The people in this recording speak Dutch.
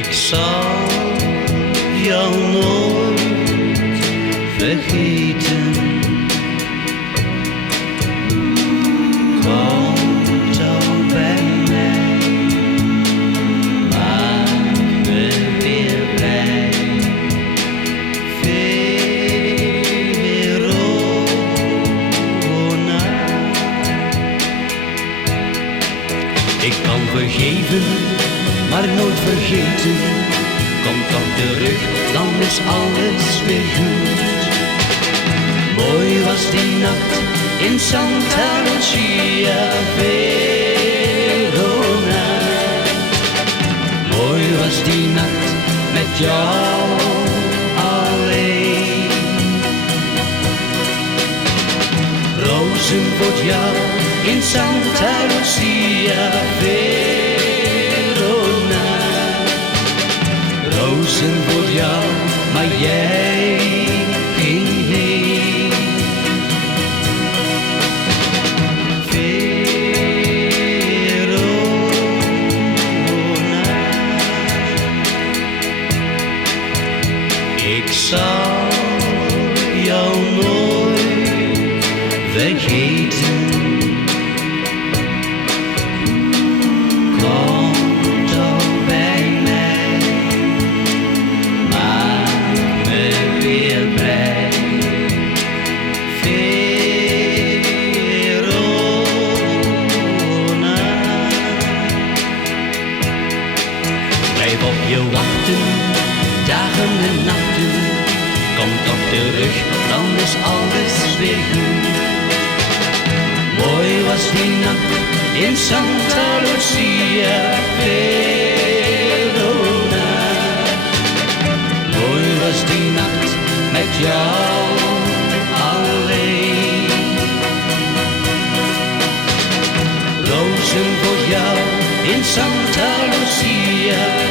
Ik zal jou nooit vergeten. Kom dan bij mij, maak me weer blij. Verona. Ik kan vergeven, maar nooit vergeten. Kom toch terug, dan is alles weer goed. Mooi was die nacht in Santa Lucia, Verona. Mooi was die nacht met jou alleen. Rozen voor jou in Santa Lucia, Verona. Rozen voor jou, maar jij ging heen. Verona. Ik zal jou nooit vergeten. Blijf op je wachten, dagen en nachten. Kom toch terug, dan is alles weer goed. Mooi was die nacht in Santa Lucia, Verona. Mooi was die nacht met jou alleen. Rozen voor jou in Santa Lucia.